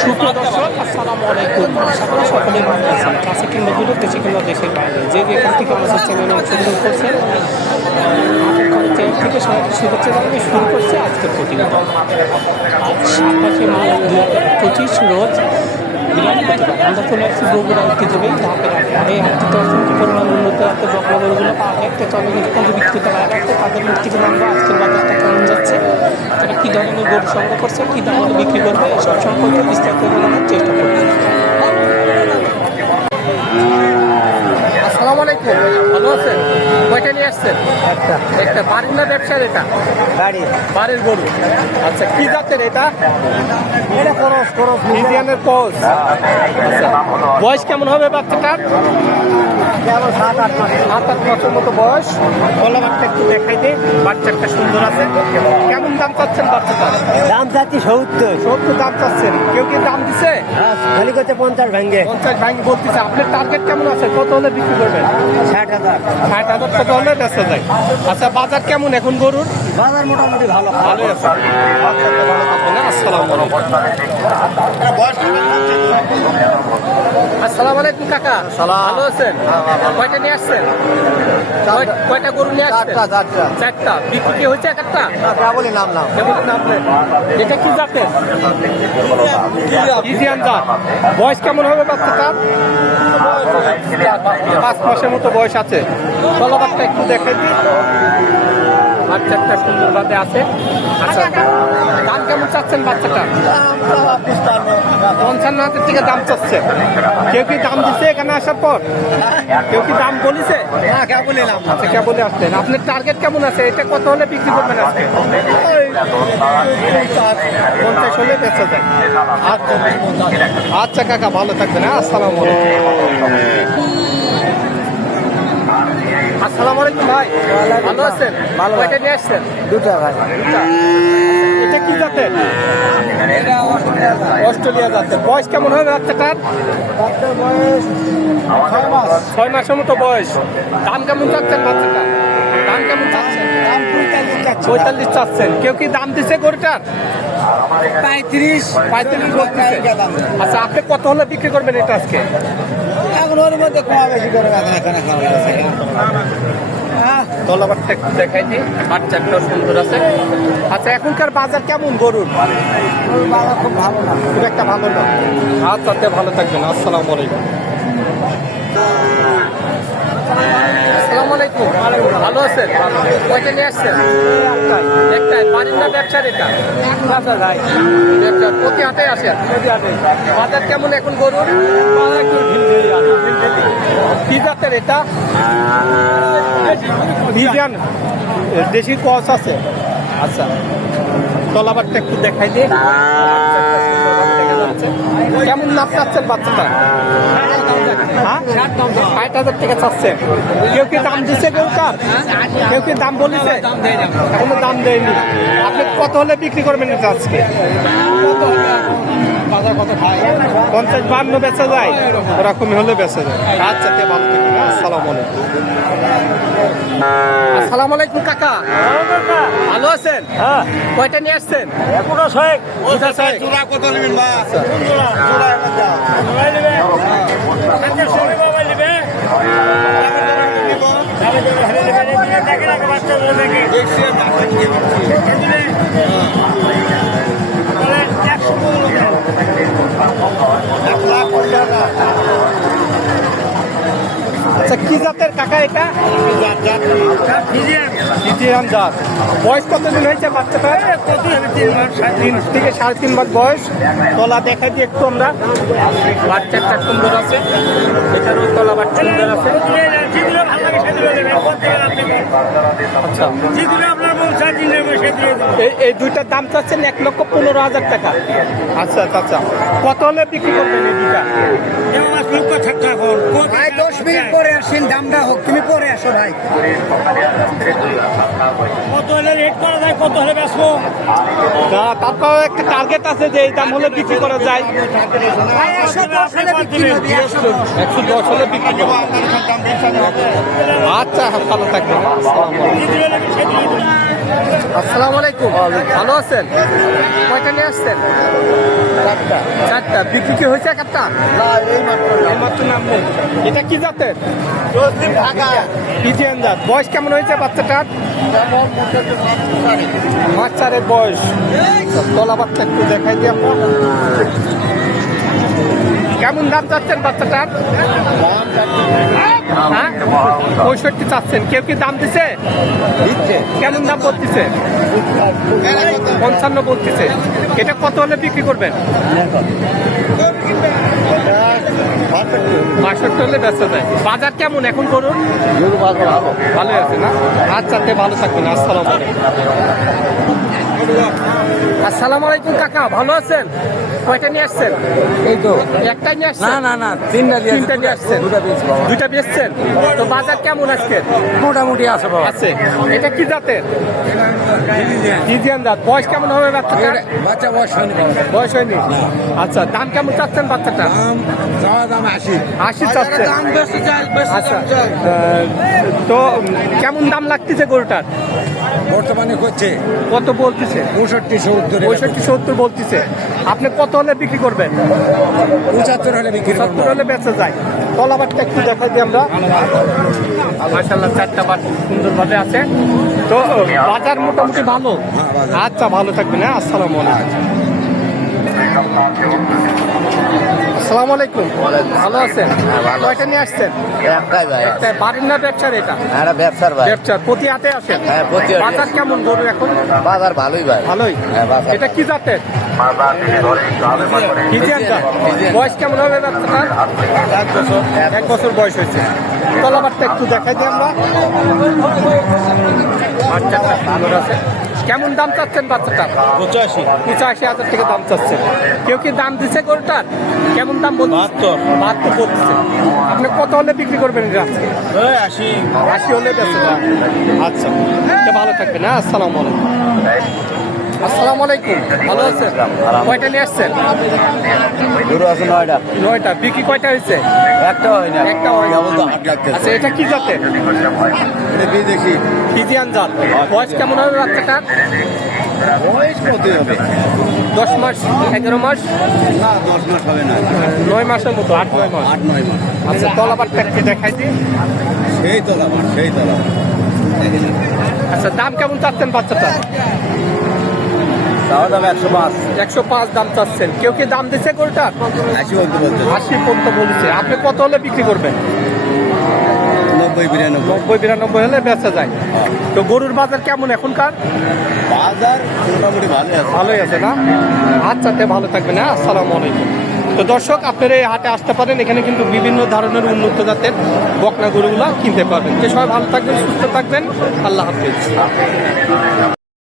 সুপ্রিয় দর্শক, আসসালামু আলাইকুম। আশা করি সকলে ভালো আছেন। কাছে কিংবা দূরে, দেশে কিংবা দেশের বাইরে। যে যেখান থেকে আমাদের চ্যানেলে অংশগ্রহণ চ্যানেল থেকে সবাইকে শুভেচ্ছা জানাবে শুরু করছে আজকের প্রতিবেদন। আজ সাতাশে মার্চ দু হাজার পঁচিশ, রোজ আমরা চলে আসছি বগুড়া ঐতিহ্যবাহী ধাপের এই হাটটিতে অসংখ্য পরিমাণ উন্নত হাতে বকলগুলো একটা চলে কিন্তু বিক্রিত বাইরে আছে তাদের মুখ থেকে জানব আজকের বাজারটা কেমন যাচ্ছে তারা কী ধরনের গরু সংগ্রহ করছে কী দামে বিক্রি করবে এসব সম্পর্কে বিস্তারিত জানানোর চেষ্টা করবে আসসালামু আলাইকুম। ভালো আছেন? কয়টা নিয়ে আসছেন? একটা। একটা বাড়ির না ব্যবসার এটা? গাড়ি বাড়ির গরু। আচ্ছা কি জাতের এটা? এটা খরচ খরচ পোস আচ্ছা বয়স কেমন হবে বাচ্চাটার? যেমন সাত আট মাস। সাত আট বছর মতো বয়স। গলা বাচ্চা একটু দেখাই দে বাচ্চাটা সুন্দর আছে। কেমন দাম চাচ্ছেন বাচ্চাটার? দাম চাচ্ছি সত্তর। সত্তর দাম চাচ্ছেন। কেউ কি দাম দিছে? খালি পঞ্চাশ ভেঙ্গে। পঞ্চাশ ভাঙ্গে বলতেছে আপনার টার্গেট কেমন আছে? কত হলে বিক্রি করবেন? ষাট হাজার। ষাট হাজার কত হলে বেচা যায়? আচ্ছা বাজার কেমন এখন গরুর? বাজার মোটামুটি ভালো। আছে। ভালো না আসসালামু আলাইকুম আসসালামু আলাইকুম কাকা। ভালো আছেন? কয়টা নিয়ে আসছেন? কয়টা গরু নিয়ে আসছেন? চারটা। চারটা। চারটা বিক্রি কি হয়েছে এক একটা? বলি নাম নাম। কেমন নামলেন এটা কি জাতের? ইজিয়ান জাত। বয়স কেমন হবে বাচ্চাটা পাঁচ মাসের মতো বয়স আছে। তলাবারটা একটু দেখে দিই বাচ্চাটা সুন্দর ভাবে আছে। আচ্ছা দাম কেমন চাচ্ছেন বাচ্চাটা পঞ্চান্ন হাজার থেকে দাম চাচ্ছে। কেউ কি দাম দিছে এখানে আসার পর? কেউ কি দাম বলেছে? না কে বলিলাম আচ্ছা আপনার টার্গেট কেমন আছে? এটা কত হলে বিক্রি করবেন আজকে? পঞ্চাশ হলে বেচা যায়। আচ্ছা কাকা ভালো থাকবেন হ্যাঁ? আসসালামু আলাইকুম। আসসালামু ভাই। ভালো আছেন? ভালো কয়টা নিয়ে আসছেন? দুটা ভাই। এটা কি জাতের? অস্ট্রেলিয়া জাতের। বয়স কেমন হবে বাচ্চাটার? বয়স ছয় মাস। ছয় মাসের মতো বয়স। দাম কেমন চাচ্ছেন বাচ্চাটা? দাম কেমন চাচ্ছেন? পঁয়তাল্লিশ চাচ্ছেন। কেউ কি দাম দিছে গরুটার? পঁয়ত্রিশ বলতেছে। আচ্ছা আপনি কত হলে বিক্রি করবেন এটা আজকে? এখন ওর মধ্যে কমা বেশি করে এখন এখানে খাওয়া যাচ্ছে হ্যাঁ তলাবারটা একটু দেখাই দিই বাচ্চাটা সুন্দর আছে। আচ্ছা এখনকার বাজার কেমন গরুর? বাবা খুব ভালো না। খুব একটা ভালো না। আচ্ছা ভালো থাকবেন। আসসালামু আলাইকুম আসসালামু আলাইকুম। ভালো আছেন? কয়টা নিয়ে আসছেন? একটাই বাড়ির না ব্যবসার এটা ভাই ব্যবসা প্রতি হাতে আসেন? বাজার কেমন এখন গরুর? বাজার একটু কি জাতের এটা? দেশি কস আছে। আচ্ছা। তলাবারটা একটু দেখাই দিয়ে কেমন লাভ চাচ্ছেন বাচ্চাটা? হ্যাঁ? হাজার টাকা চাচ্ছেন কেউ কি দাম দিছে কেউ তার কেউ কি দাম বলেছে? এখনও দাম দেয়নি। আপনি কত হলে বিক্রি করবেন এটা আজকে? পঞ্চাশ বান্ন বেচা যায়। ওরকমই হলে বেচা যায়। আচ্ছা তে ভালো থাকবেন হ্যাঁ? আসসালামু আলাইকুম। আসসালামু আলাইকুম কাকা। ভালো আছেন? হ্যাঁ। কয়টা নিয়ে আসছেন? পুরো ছয় দুটা ছয়। জোড়া কত নেবেন বা জোড়া। জোড়া আচ্ছা কি জাতের কাকা এটা? ইন্ডিয়ান জাত। বয়স কতদিন হয়েছে বাচ্চাটা তিন থেকে সাড়ে তিন মাস বয়স। তলা দেখা দিয়ে একটু আমরা। বাচ্চা সুন্দর আছে। আচ্ছা। এই এই দুইটার দাম চাচ্ছেন এক লক্ষ পনেরো হাজার টাকা। আচ্ছা আচ্ছা আচ্ছা। কত হলে বিক্রি করবেন এই দুইটা? ভাই দশ মিনিট পরে আসেন দামটা হোক তুমি পরে আসো ভাই। কত হলে রেট করা যায় কত হলে বেচবো? তা তারপর একটা টার্গেট আছে যে এই দাম হলে বিক্রি করা যায়। ভাই একশো দশ হলে বিক্রি করব আচ্ছা ভালো থাকবেন। আসসালামু আলাইকুম। ভালো আছেন? কয়টা নিয়ে আসছেন? চারটা। একটা বিক্রি কি হয়েছে এক একটা এইমাত্র নামবে এটা কি জাতের? পিজিএন জাত। বয়স কেমন হয়েছে বাচ্চাটার? বাচ্চারের বয়স। তলা বাচ্চা একটু দেখাই দিয়ে কেমন দাম চাচ্ছেন বাচ্চাটার? হ্যাঁ? পঁয়ষট্টি চাচ্ছেন। কেউ কি দাম দিছে? কেমন দাম বলতেছে? পঞ্চান্ন বলতেছে। এটা কত হলে বিক্রি করবেন? বাষট্টি হলে ব্যস্ত যায়। বাজার কেমন এখন করুন? ভালো। আছে না? আচ্ছা ভালো থাকবেন। আসসালাম আসসালামু আলাইকুম কাকা ভালো আছেন? কয়টা নিয়ে আসছেন? এই তো। একটাই নিয়ে আসছেন? না না না তিনটা দিয়ে তিনটা নিয়ে আসছেন? দুটা বেশি বাবা। দুইটা বেচছেন তো বাজার কেমন আজকে? মোটামুটি আছে বাবা। আছে। এটা কি জাতের? জিজিয়ান জাত। বয়স কেমন হবে বাচ্চাটার? বাচ্চা বয়স হয়নি বয়স হয়নি? আচ্ছা দাম কেমন চাচ্ছেন বাচ্চাটা দাম দাম আশি। আশি চাচ্ছেন? আচ্ছা তো কেমন দাম লাগতেছে গরুটার? বর্তমানে হচ্ছে কত বলতেছে? পঁয়ষট্টি সত্তর পঁয়ষট্টি সত্তর বলতেছে। আপনি কত হলে বিক্রি করবেন? পঁচাত্তর হলে বিক্রি সত্তর হলে বেঁচে যায়। তলাবারটা একটু দেখাই দিই আমরা। মাসাল্লাহ চারটা বার সুন্দরভাবে আছে। তো বাজার মোটামুটি ভালো? হ্যাঁ, আচ্ছা ভালো থাকবেন হ্যাঁ আসসালামু আলাইকুম। আসসালামু আলাইকুম। ভালো আছেন? কয়টা নিয়ে আসছেন? একটাই ভাই। একটা বাড়ির না ব্যবসার এটা? একটা ব্যবসার ভাই। ব্যবসার। প্রতি হাতে আসেন? হ্যাঁ, প্রতি। বাজার কেমন গরু এখন? বাজার ভালোই ভাই। ভালোই? হ্যাঁ, বাজার। এটা কি জাতের? বয়স কেমন হবে বাচ্চাটার? এক বছর। এক বছর বয়স হয়েছে। তলাবারটা একটু দেখাই দিই আমরা। বাচ্চাটা সুন্দর আছে। কেমন দাম চাচ্ছেন বাচ্চাটা? পঁচাশি। পঁচাশি হাজার থেকে দাম চাচ্ছে। কেউ কি দাম দিছে গরুটার? কেমন দাম বলছে বাহাত্তর। বাহাত্তর বলতেছে। আপনি কত হলে বিক্রি করবেন এটা আজকে? আশি। আশি হলে আচ্ছা। ভালো থাকবেন হ্যাঁ? আসসালামু আলাইকুম। আসসালামু আলাইকুম। ভালো আছেন? কয়টা নিয়ে আসছেন? গরু আছে নয়টা। নয়টা। বিক্রি কয়টা হয়েছে? একটা হয় না একটা হয় আচ্ছা এটা কি জাতের? এটা বিদেশি ফিজিয়ান জাত বয়স কেমন হবে বাচ্চাটার? বয়স কত হবে? দশ মাস এগারো মাস? না দশ মাস হবে না। নয় মাসের মতো আট নয় মাস? আট নয় মাস। আচ্ছা তলাবারটা একটু দেখাই দিই। সেই সেই আচ্ছা দাম কেমন চাচ্ছেন বাচ্চাটা? একশো পাঁচ। একশো পাঁচ দাম চাচ্ছেন। কেউ কি দাম দিচ্ছে বলতে আশি পর্যন্ত বলেছে। আপনি কত হলে বিক্রি করবেন? নব্বই বিরানব্বই। নব্বই বিরানব্বই হলে বেচা যায়। তো গরুর বাজার কেমন এখনকার? বাজার মোটামুটি ভালোই আছে। ভালোই আছে না? আচ্ছা তে ভালো থাকবেন হ্যাঁ? আসসালামু আলাইকুম। তো দর্শক আপনারা এই হাটে আসতে পারেন এখানে কিন্তু বিভিন্ন ধরনের উন্নত জাতের বকনা গরুগুলো কিনতে পারবেন। তো সবাই ভালো থাকবেন সুস্থ থাকবেন। আল্লাহ হাফিজ।